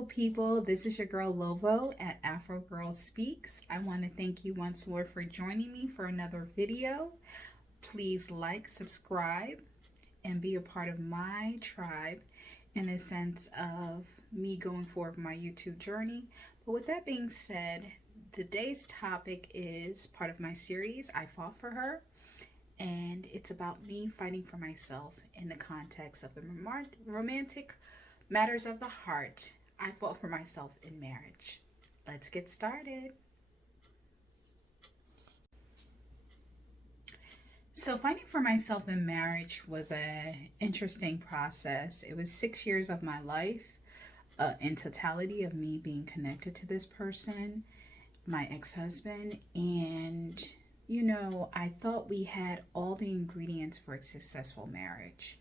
beautiful people. This is your girl Lovo at Afro Girl Speaks. I want to thank you once more for joining me for another video. Please like, subscribe, and be a part of my tribe in a sense of me going forward with my YouTube journey. But with that being said, today's topic is part of my series, I Fought for Her. And it's about me fighting for myself in the context of the romantic matters of the heart. I fought for myself in marriage. Let's get started. So fighting for myself in marriage was an interesting process. It was 6 years of my life in totality of me being connected to this person, my ex-husband, and I thought we had all the ingredients for a successful marriage.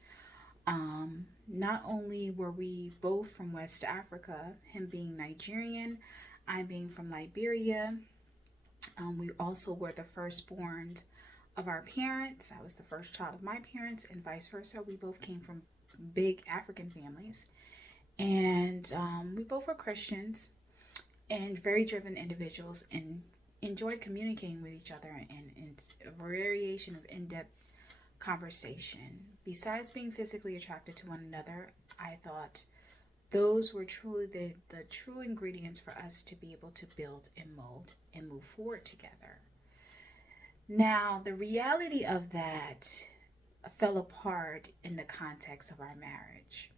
Not only were we both from West Africa, him being Nigerian, I being from Liberia, we also were the firstborns of our parents. I was the first child of my parents, and vice versa. We both came from big African families, and we both were Christians and very driven individuals, and enjoyed communicating with each other in a variation of in-depth conversation. Besides being physically attracted to one another, I thought those were truly the true ingredients for us to be able to build and mold and move forward together. Now, the reality of that fell apart in the context of our marriage.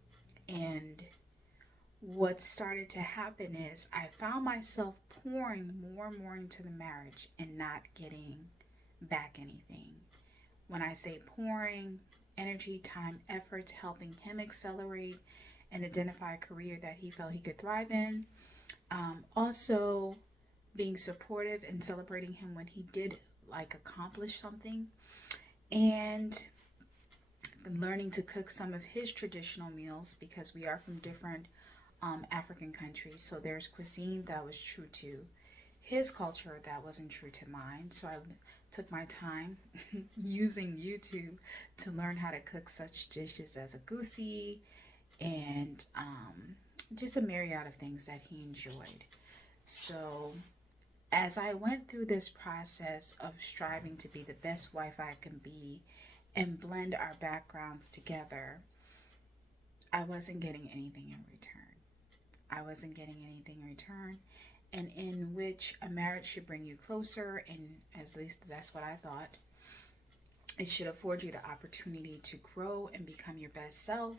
And what started to happen is I found myself pouring more and more into the marriage and not getting back anything. When I say pouring, energy, time, efforts, helping him accelerate and identify a career that he felt he could thrive in. Also being supportive and celebrating him when he did accomplish something. And learning to cook some of his traditional meals because we are from different African countries. So there's cuisine that was true to his culture that wasn't true to mine. So I took my time using YouTube to learn how to cook such dishes as egusi and just a myriad of things that he enjoyed. So as I went through this process of striving to be the best wife I can be and blend our backgrounds together, I wasn't getting anything in return. I wasn't getting anything in return, and in which a marriage should bring you closer, and at least that's what I thought. It should afford you the opportunity to grow and become your best self.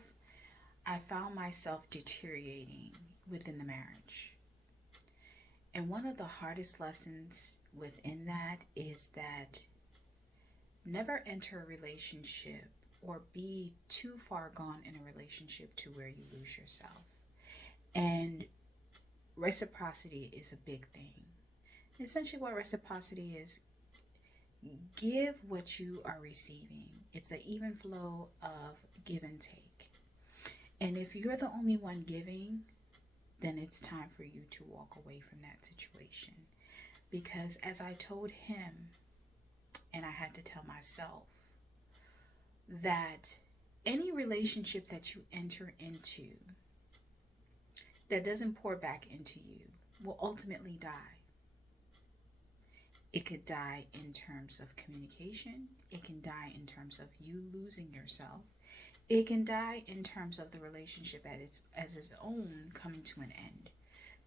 I found myself deteriorating within the marriage. And one of the hardest lessons within that is that never enter a relationship or be too far gone in a relationship to where you lose yourself. And reciprocity is a big thing. Essentially what reciprocity is, give what you are receiving. It's an even flow of give and take. And if you're the only one giving, then it's time for you to walk away from that situation. Because as I told him, and I had to tell myself, that any relationship that you enter into that doesn't pour back into you will ultimately die. It could die in terms of communication. It can die in terms of you losing yourself. It can die in terms of the relationship as its own coming to an end.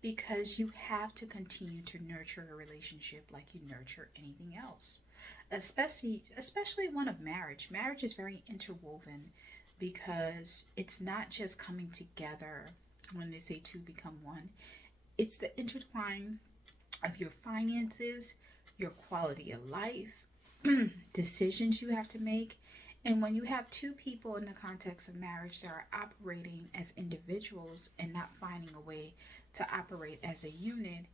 Because you have to continue to nurture a relationship like you nurture anything else. Especially one of marriage. Marriage is very interwoven because it's not just coming together when they say two become one. It's the intertwine of your finances, your quality of life, decisions you have to make. And when you have two people in the context of marriage that are operating as individuals and not finding a way to operate as a unit,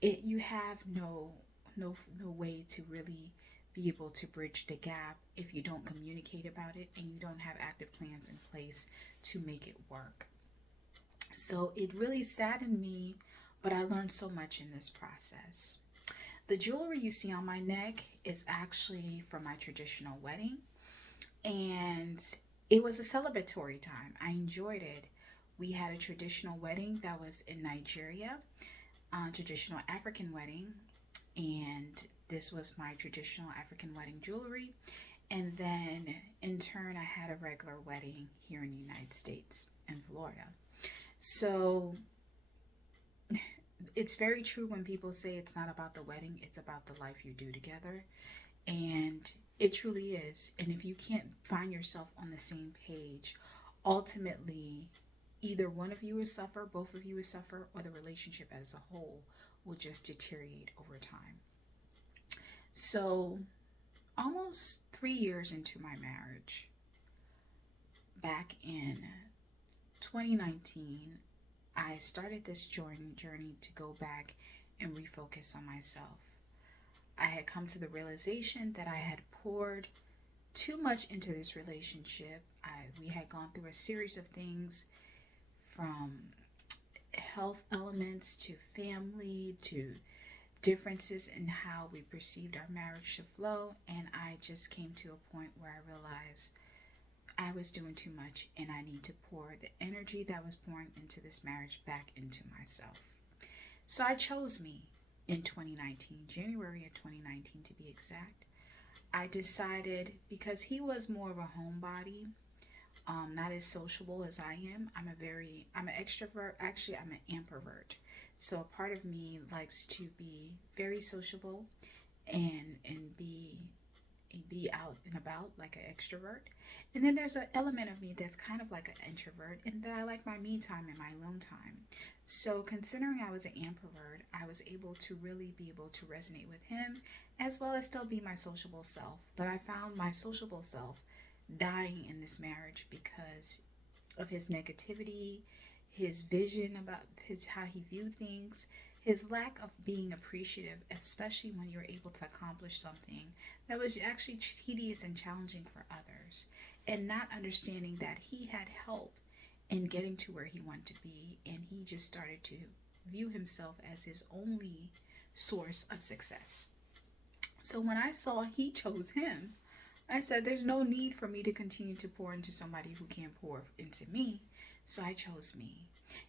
you have no way to really be able to bridge the gap if you don't communicate about it and you don't have active plans in place to make it work. So it really saddened me, but I learned so much in this process. The jewelry you see on my neck is actually from my traditional wedding, and it was a celebratory time. I enjoyed it, We had a traditional wedding that was in Nigeria, traditional African wedding, and this was my traditional African wedding jewelry. And then in turn, I had a regular wedding here in the United States in Florida. So it's very true when people say it's not about the wedding, it's about the life you do together. And it truly is. And if you can't find yourself on the same page, ultimately, either one of you will suffer, both of you will suffer, or the relationship as a whole will just deteriorate over time. So, almost 3 years into my marriage, back in 2019, I started this journey to go back and refocus on myself. I had come to the realization that I had poured too much into this relationship. We had gone through a series of things, from health elements to family to differences in how we perceived our marriage to flow, and I just came to a point where I realized I was doing too much and I need to pour the energy that was pouring into this marriage back into myself. So I chose me in 2019, January of 2019 to be exact. I decided, because he was more of a homebody, not as sociable as I am. I'm an extrovert. Actually, I'm an ambivert. So a part of me likes to be very sociable and be out and about like an extrovert. And then there's an element of me that's kind of like an introvert, and that I like my me time and my alone time. So considering I was an ambivert, I was able to really be able to resonate with him, as well as still be my sociable self. But I found my sociable self dying in this marriage because of his negativity, his vision about how he viewed things, his lack of being appreciative, especially when you're able to accomplish something that was actually tedious and challenging for others, and not understanding that he had help in getting to where he wanted to be, and he just started to view himself as his only source of success. So when I saw he chose him, I said, there's no need for me to continue to pour into somebody who can't pour into me. So I chose me.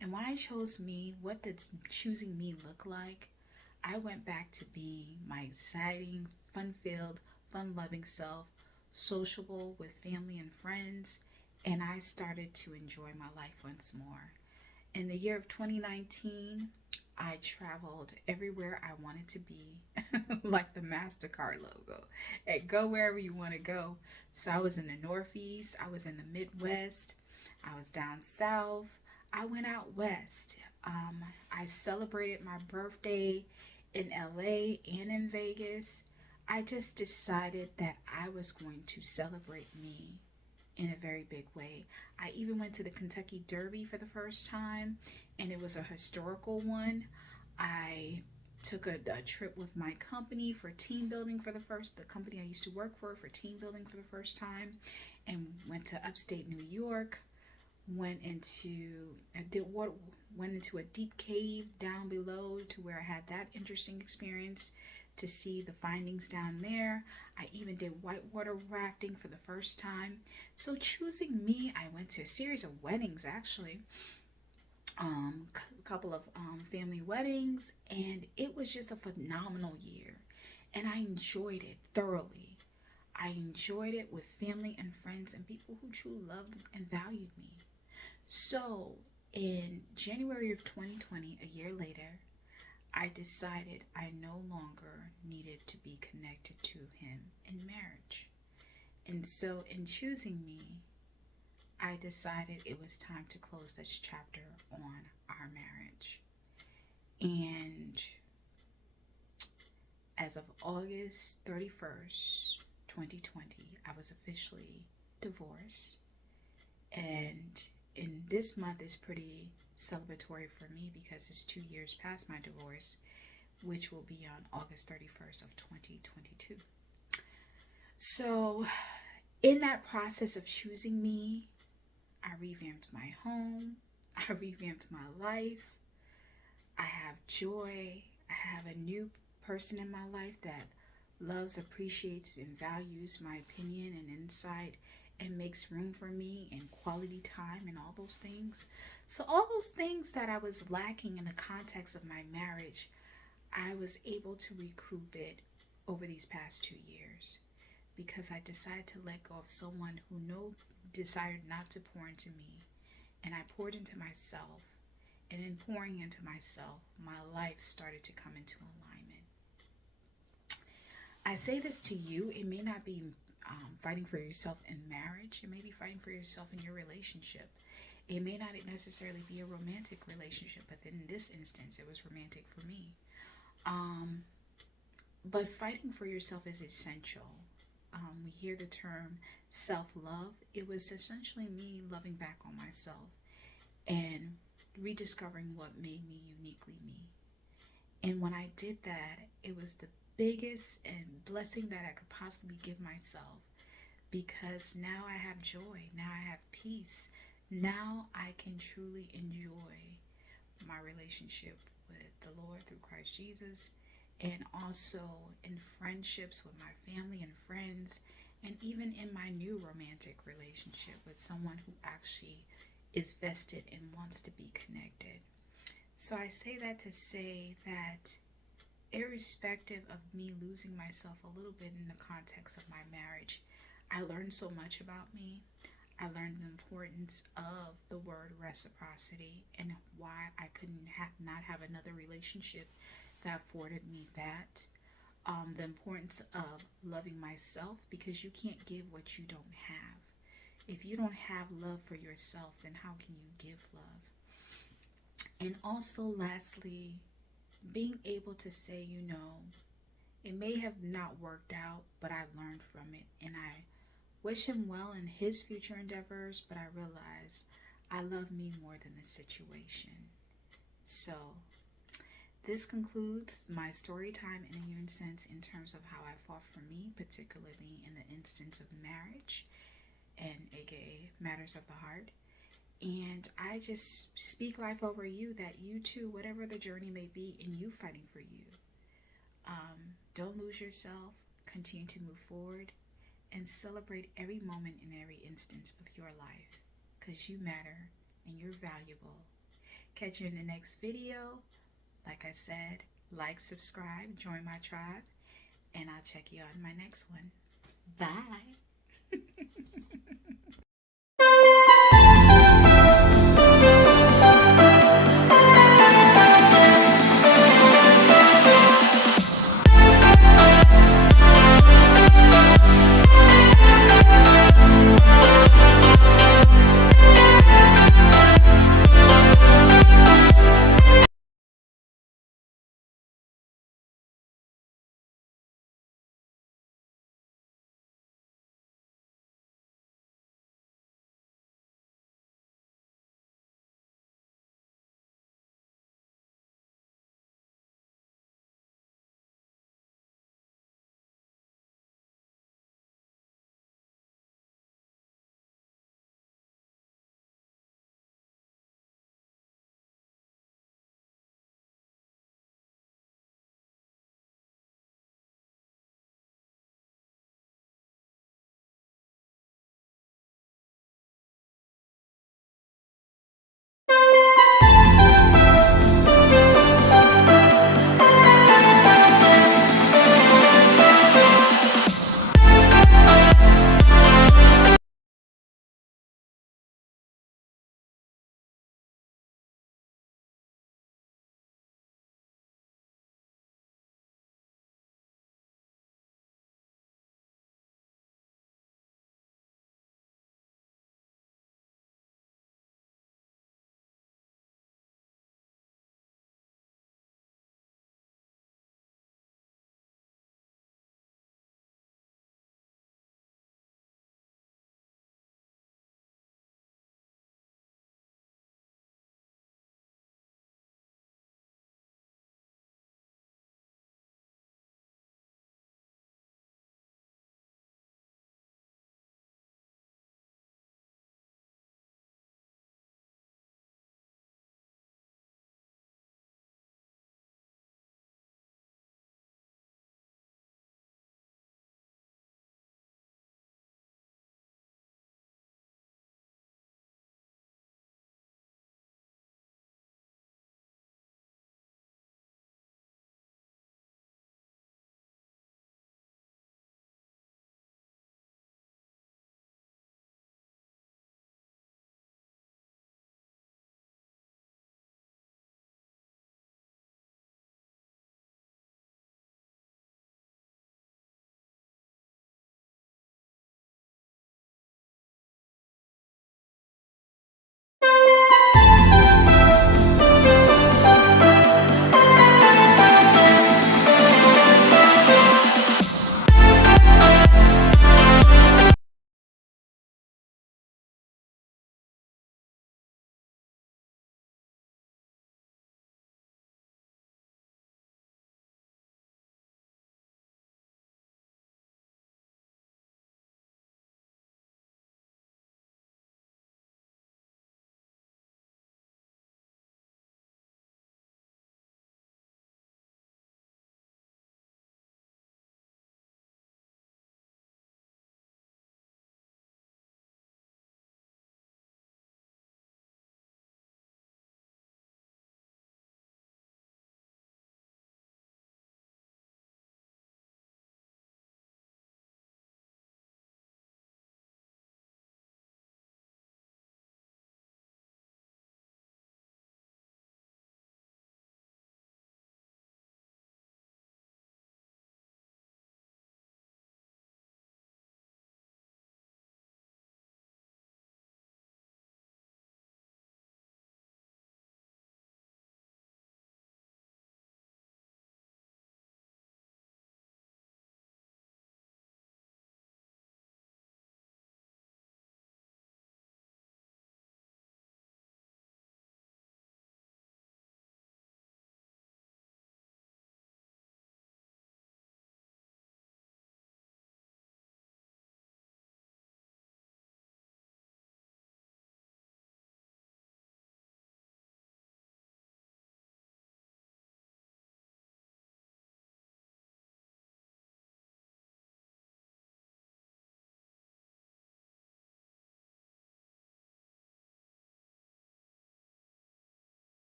And when I chose me, what did choosing me look like? I went back to being my exciting, fun-filled, fun-loving self, sociable with family and friends, and I started to enjoy my life once more. In the year of 2019, I traveled everywhere I wanted to be, like the MasterCard logo. And go wherever you want to go. So I was in the Northeast, I was in the Midwest, I was down south, I went out west. I celebrated my birthday in LA and in Vegas. I just decided that I was going to celebrate me in a very big way. I even went to the Kentucky Derby for the first time, and it was a historical one. I took a trip with my company for team building the company I used to work for team building for the first time, and went to upstate New York. Went into went into a deep cave down below to where I had that interesting experience to see the findings down there. I even did whitewater rafting for the first time. So choosing me, I went to a series of weddings actually, a couple of family weddings, and it was just a phenomenal year, and I enjoyed it thoroughly. I enjoyed it with family and friends and people who truly loved and valued me. So in January of 2020, a year later, I decided I no longer needed to be connected to him in marriage. And so in choosing me, I decided it was time to close this chapter on our marriage. And as of August 31st, 2020, I was officially divorced. And in this month is pretty celebratory for me because it's 2 years past my divorce, which will be on August 31st of 2022. So in that process of choosing me, I revamped my home, I revamped my life, I have joy, I have a new person in my life that loves, appreciates, and values my opinion and insight and makes room for me and quality time and all those things. So, all those things that I was lacking in the context of my marriage, I was able to recoup it over these past 2 years because I decided to let go of someone who desired not to pour into me, and I poured into myself. And in pouring into myself, my life started to come into alignment. I say this to you, it may not be fighting for yourself in marriage, it may be fighting for yourself in your relationship. It may not necessarily be a romantic relationship, but in this instance, it was romantic for me. Um, but fighting for yourself is essential. We hear the term self love. It was essentially me loving back on myself and rediscovering what made me uniquely me. And when I did that, it was the biggest and blessing that I could possibly give myself because now I have joy, now I have peace, now I can truly enjoy my relationship with the Lord through Christ Jesus, and also in friendships with my family and friends, and even in my new romantic relationship with someone who actually is vested and wants to be connected. So I say that to say that irrespective of me losing myself a little bit in the context of my marriage, I learned so much about me. I learned the importance of the word reciprocity and why I couldn't not have another relationship that afforded me that. The importance of loving myself because you can't give what you don't have. If you don't have love for yourself, then how can you give love? And also, lastly, being able to say, it may have not worked out, but I learned from it. And I wish him well in his future endeavors, but I realize I love me more than the situation. So, this concludes my story time in a human sense in terms of how I fought for me, particularly in the instance of marriage and aka matters of the heart. And I just speak life over you that you too, whatever the journey may be in you fighting for you, don't lose yourself, continue to move forward, and celebrate every moment and every instance of your life because you matter and you're valuable. Catch you in the next video. Like I said, like, subscribe, join my tribe, and I'll check you out in my next one. Bye.